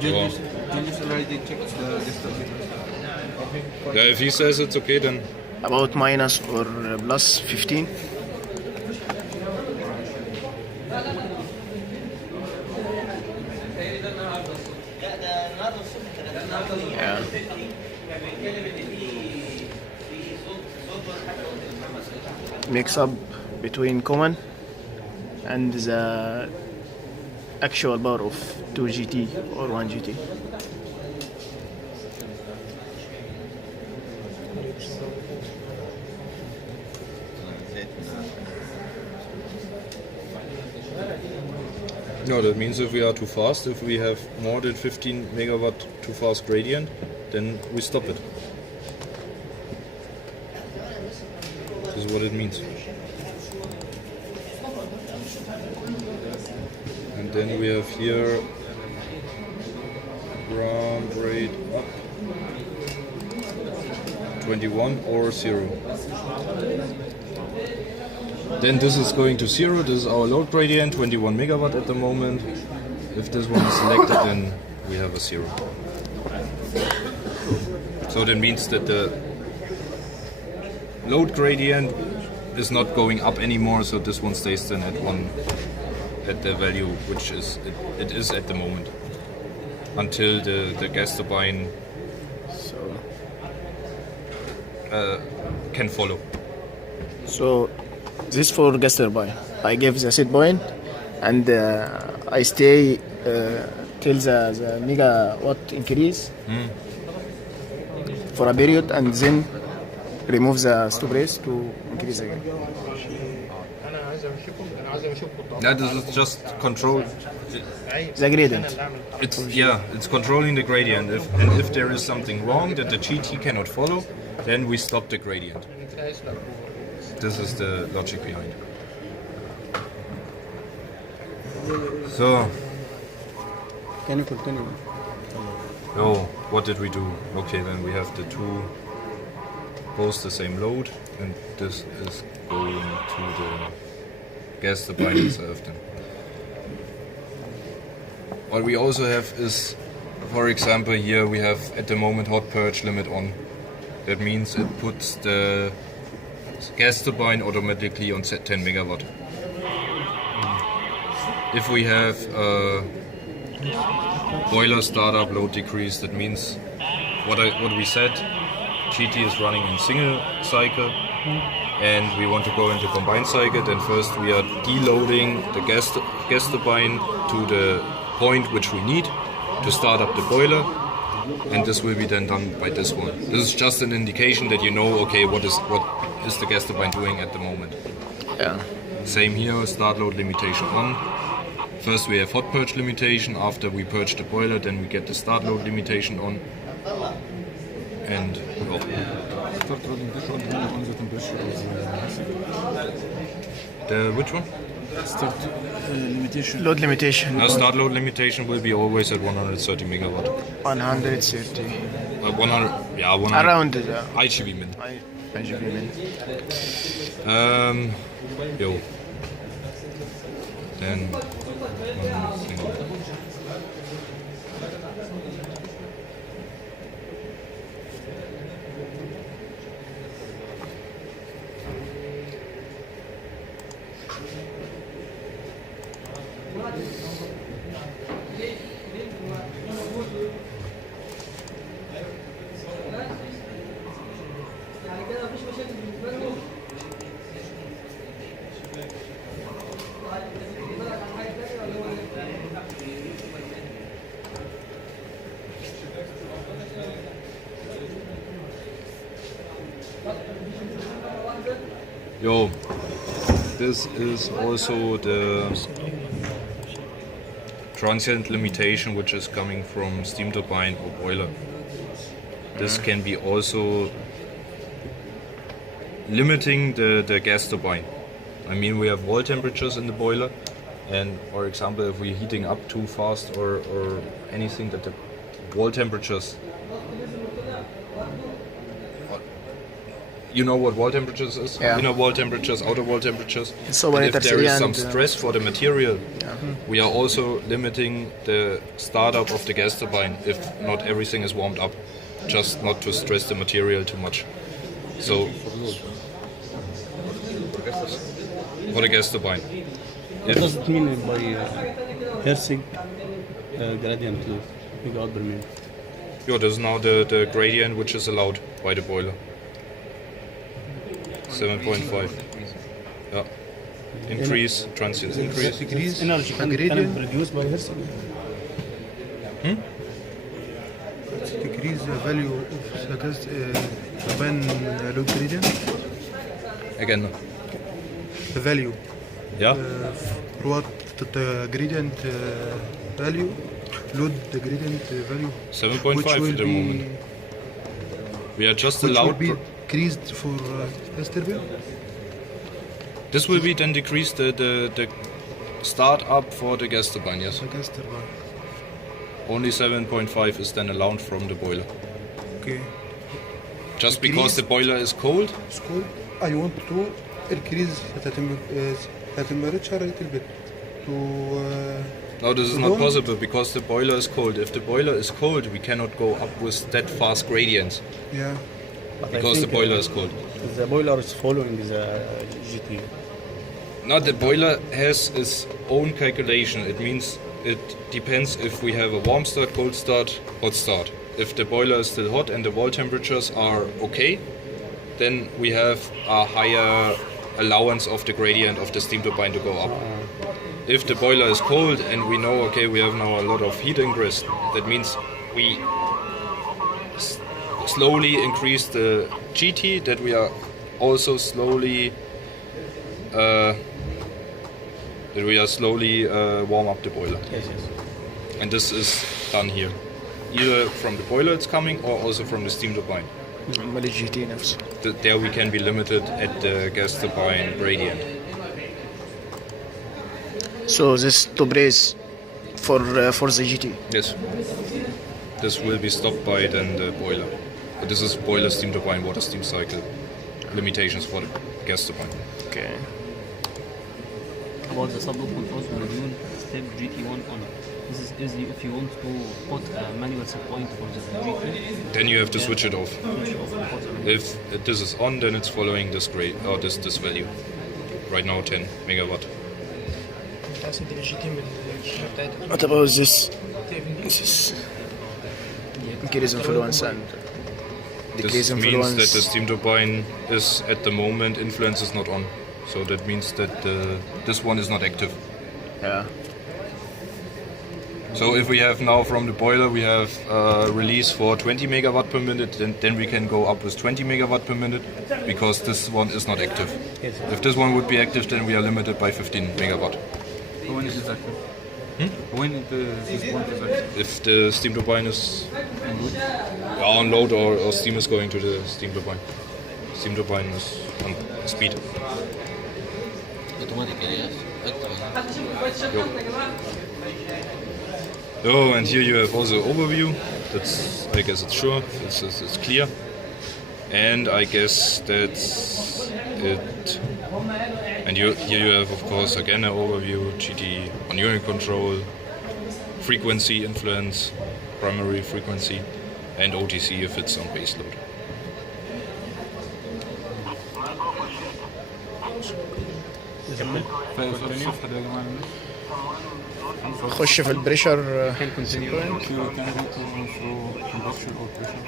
Julius already checked the distributor. Yeah, if he says it's okay, then About minus or plus 15. Yeah. Mix up between common and the actual power of 2 GT or 1 GT. no, that means if we are too fast, if we have more than 15 megawatt too fast gradient, then we stop it. This is what it means. And then we have here ground rate up 21 or 0. Then this is going to 0. This is our load gradient, 21 megawatt at the moment. If this one is selected, then we have a 0. So that means that the load gradient is not going up anymore, so this one stays then at 1 at the value which is it is at the moment until the gas turbine can follow. So this for gas turbine. I give the set point and I stay till the megawatt increase for a period and then remove the stop race to increase again. Yeah, this is just control. The gradient. It's controlling the gradient. If there is something wrong that the GT cannot follow, then we stop the gradient. This is the logic behind. So, Can you continue? oh, what did we do? Okay, then we have the two, both the same load, and this is going to the gas turbine itself then. What we also have is, for example, here we have at the moment hot purge limit on. That means it puts the gas turbine automatically on set 10 megawatt. If we have boiler startup load decrease, that means what we said, GT is running in single cycle and we want to go into combined cycle, then first we are deloading the gas turbine to the point which we need to start up the boiler, and this will be then done by this one. This is just an indication that you know, okay, what is the gas turbine doing at the moment. Yeah. Same here, start load limitation on. First we have hot purge limitation, after we purge the boiler then we get the start load limitation on. And oh. Start loading this one on the temperature of The which one? start limitation. Load limitation. Start load limitation will be always at 130 megawatt. 130. 100, yeah, 100. Around the IGB min. IGB min. Yo. Then yo, this is also the transient limitation which is coming from steam turbine or boiler. This can be also limiting the gas turbine. I mean, we have wall temperatures in the boiler, and for example, if we're heating up too fast or anything, that the wall temperatures you know what wall temperatures is? Yeah. Inner wall temperatures, outer wall temperatures. So And if there is some 3 stress for the material, we are also limiting the startup of the gas turbine if not everything is warmed up, just not to stress the material too much. So for the gas turbine. What does it mean by Herzig gradient to megawatt per minute? Yeah, this is now the gradient which is allowed by the boiler. 7.5. Yeah. Increase, transient increase. This energy can be produced by Herzig. Decrease the value of the gas turbine load gradient. Again. The value. Yeah. What the gradient value, load the gradient value. 7.5 at the moment. We are just Which will allowed. be increased for gas turbine. This will be then decrease the start up for the gas turbine, yes. The gas turbine. Only 7.5 is then allowed from the boiler. Okay. Just because the boiler is cold, School. I want to increase the temperature a little bit. To no, this is not possible because the boiler is cold. If the boiler is cold, we cannot go up with that fast gradients yeah. But I because the think, boiler is cold. The boiler is following the GT. No, the boiler has its own calculation. It means it depends if we have a warm start, cold start, hot start. If the boiler is still hot and the wall temperatures are okay, then we have a higher allowance of the gradient of the steam turbine to go up. If the boiler is cold and we know, okay, we have now a lot of heat ingress, that means we slowly increase the GT, that we are also slowly warm up the boiler. Yes, yes. And this is done here. Either from the boiler it's coming or also from the steam turbine. أمال الجي تي نفسه. There we can be limited at the gas turbine gradient. So this to brace for the GT. Yes. This will be stopped by then the boiler. But this is boiler, steam turbine, water steam cycle limitations for the gas turbine. Okay. About the subloop controls module step GT1 on. This is easy if you want to put a manual set point for the GT. Then you have to switch it off. Switch off and put a- If this is on, then it's following this grade or this value. Right now 10 megawatt. What about this? This is increase influence and This decrease means influence. that the steam turbine is at the moment influence is not on. So that means that this one is not active. Yeah. So if we have now from the boiler we have release for 20 megawatt per minute, then we can go up with 20 megawatt per minute because this one is not active. Yes. If this one would be active, then we are limited by 15 megawatt. When is it active? When this point is active? If the steam turbine is on load or steam is going to the steam turbine. Steam turbine is on speed. Automatically, yes. Oh, and here you have also overview. That's, I guess it's sure, it's clear. And I guess that's it. And here you have, of course, again an overview, GT on unit control, frequency influence, primary frequency, and OTC if it's on base load. فالصفحة دي يا جماعة خش في البريشر. you can go through combustion or pressure.